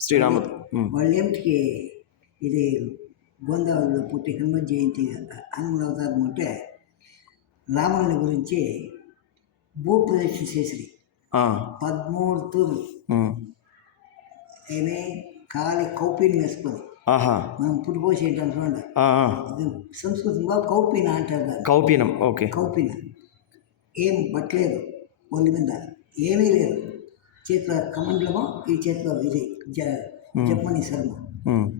శ్రీరామ ఉమ్. వాళ్ళ ఏమిటికి ఇది గోందావరిలో పుట్టి హనుమ జయంతి హనుమన్ అవతారం అంటే రాముని గురించి భూ ప్రదక్షిణ చేసి పదమూడు తూర్లు. ఏమే? కాలి కౌపీని వేసుకొని మనం పుట్టుకోసి ఏంటంటే చూడండి సంస్కృతంలో కౌపీన అంటారు కౌపీనం ఓకే. కౌపీన. ఏం పట్టలేదు ఒళ్ళ మీద. ఏమీ లేదు. చేతిలో కమండలమో? ఈ చేతిలో ఇది జ జపమని శర్మ.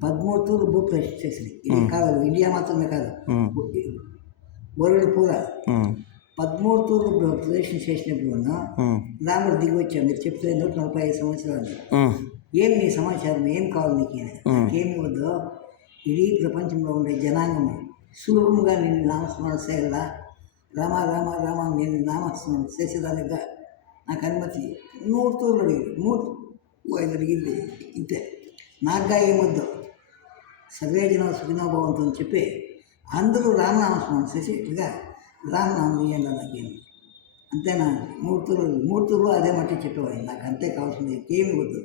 పదమూడు తూర్లు ప్రదక్షిణ చేసింది ఇది కాదు ఇండియా మాత్రమే కాదు. పూరా? ఉమ్. పదమూడు తూర్లు ప్రదక్షిణ చేసినప్పుడు. రాముడు దిగి వచ్చాడు మీరు చెప్తే నూట నలభై ఐదు సంవత్సరాలు. ఏం నీ సమాచారం? ఏం కావాలి నీకు? నాకేమి వద్దు. ఇడీ ప్రపంచంలో ఉండే జనాంగం. సులభంగా నేను నామస్మరణ చేయాలా? రామ రామ రామ నేను నామస్మరణ చేసేదానిగా నాకు అనుమతి నూరు తూర్లు అడిగింది. నూరు ఐదు అడిగింది. ఇంతే. నాకుగా ఏమొద్దు సర్వే జన సుఖినోభవంతో అని చెప్పి అందరూ రామనామస్మరణ చేసి ఇట్లా రామనామం ఇవ్వండి నాకేమి అంతేనా? మూర్తులు మూర్తులు అదే మట్టి చెప్పేవాడిని. నాకు అంతే కావాల్సింది ఇంకేమి వద్దు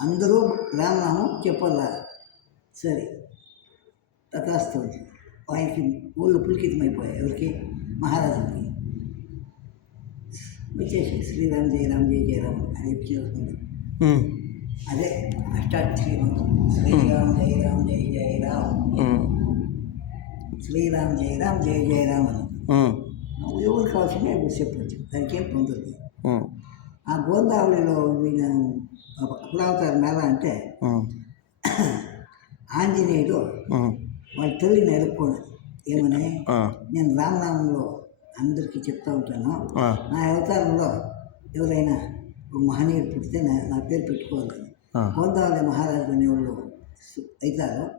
అందరూ రామనామం చెప్పాలా? సరే. తథాస్తు. ఆయనకి ఊళ్ళో పులికితమైపోయాయి. ఎవరికి? మహారాజుకి వచ్చేసి శ్రీరామ్ జయ రామ్ జయ జయ రామ్ అని చేసుకుంది. అదే అష్టాక్షరి మంత్రం శ్రీరామ్ జయ రామ్ జయ జయ రామ్ ఉమ్. శ్రీరామ్ జయ రామ్ జయ జయ రామ్ అని. ఎవరు ఇప్పుడు చెప్పచ్చు దానికి ఏం ఉమ్. ఆ గోదావరిలో వీళ్ళ అప్పుడవుతారు నెల అంటే. ఆంజనేయుడు. వాళ్ళ తల్లిని ఎదుర్కోడు ఏమని. నేను రామనామంలో అందరికీ చెప్తా ఉంటాను. నా అవతారంలో ఎవరైనా ఒక మహనీయుడు పుడితే నా పేరు పెట్టుకోవాలని ఆ. గోదావరి మహారాజు అనేవాళ్ళు అవుతారు.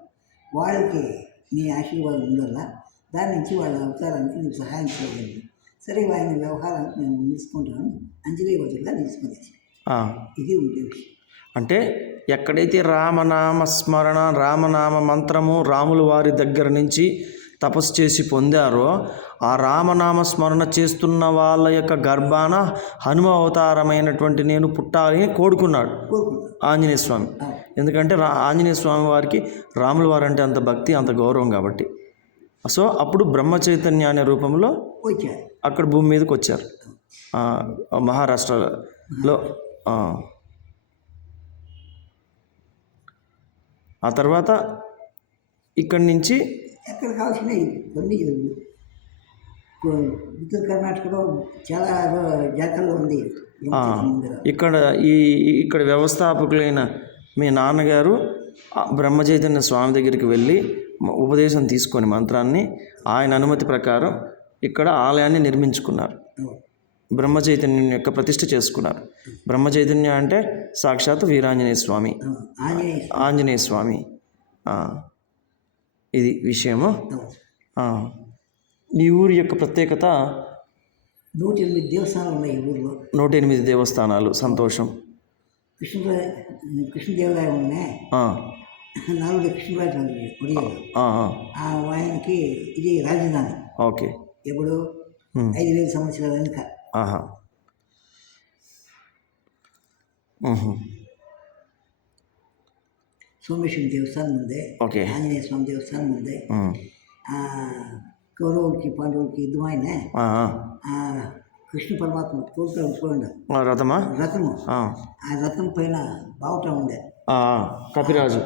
వాళ్ళకి నీ ఆశీర్వాదం ఉండాలా? దాని నుంచి వాళ్ళ అవతారానికి నీకు సహాయం చేయగలను. సరే ఆయన వ్యవహారానికి నేను నిలుచుకుంటాను. అంజలి వదులుగా నిలుచుకునేసి. ఆ. ఇది ఉద్దేశం. అంటే ఎక్కడైతే రామనామ స్మరణ రామనామ మంత్రము రాముల వారి దగ్గర నుంచి తపస్సు చేసి పొందారో ఆ రామనామ స్మరణ చేస్తున్న వాళ్ళ యొక్క గర్భాన హనుమ అవతారమైనటువంటి నేను పుట్టాలి అని కోరుకున్నాడు ఆంజనేయ స్వామి. ఎందుకంటే రా ఆంజనేయ స్వామి వారికి రాముల వారు అంటే అంత భక్తి అంత గౌరవం కాబట్టి. సో అప్పుడు బ్రహ్మ చైతన్య అనే రూపంలో అక్కడ భూమి మీదకి వచ్చారు. మహారాష్ట్రలో. ఆ తర్వాత ఇక్కడి నుంచి ఎక్కడ కావాల్సిన కొన్ని ఉత్తర కర్ణాటకలో చాలా జాతరలో ఉంది. ఇక్కడ ఈ ఇక్కడ వ్యవస్థాపకులైన మీ నాన్నగారు ఆ బ్రహ్మ చైతన్య స్వామి దగ్గరికి వెళ్ళి ఉపదేశం తీసుకొని మంత్రాన్ని ఆయన అనుమతి ప్రకారం ఇక్కడ ఆలయాన్ని నిర్మించుకున్నారు. బ్రహ్మ చైతన్యం యొక్క ప్రతిష్ఠ చేసుకున్నారు. బ్రహ్మ చైతన్య అంటే సాక్షాత్ వీరాంజనేయ స్వామి. ఆంజనేయ స్వామి. ఇది విషయము. ఈ ఊరి యొక్క ప్రత్యేకత? నూట ఎనిమిది దేవస్థానాలు ఉన్నాయి ఈ ఊర్లో. నూట ఎనిమిది దేవస్థానాలు. సంతోషం. కృష్ణ కృష్ణదేవరాయ ఉన్నాయి. నాలుగు కృష్ణరాజు ఒడియాలు. ఆయనకి ఇది రాజధాని. ఓకే. ఎప్పుడు? ఐదు వేల సంవత్సరాల వెనుక. ఆహా. సోమేశ్వరం దేవస్థానం ఉంది ఓకే ఆంజనేయ స్వామి దేవస్థానం కౌరవులకి పాండవులకి యుద్ధమైన ఆ, ఆ. ఆ కృష్ణ పరమాత్మ చూడండి ఆ, రథమా రథము ఆ, రథం పైన బావుట ఉండే కపిరాజు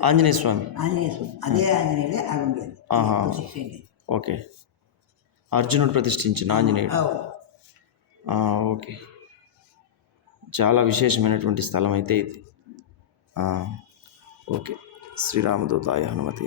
ఆంజనేయ స్వామి ఆంజనేయ స్వామి అదే ఆంజనేయుడే ఆడ ఉండేది ఓకే అర్జునుడు ప్రతిష్ఠించిన ఆంజనేయుడు ఓకే చాలా విశేషమైనటువంటి స్థలం అయితే ఇది. ఓకే. శ్రీరామదూతాయ హనుమతి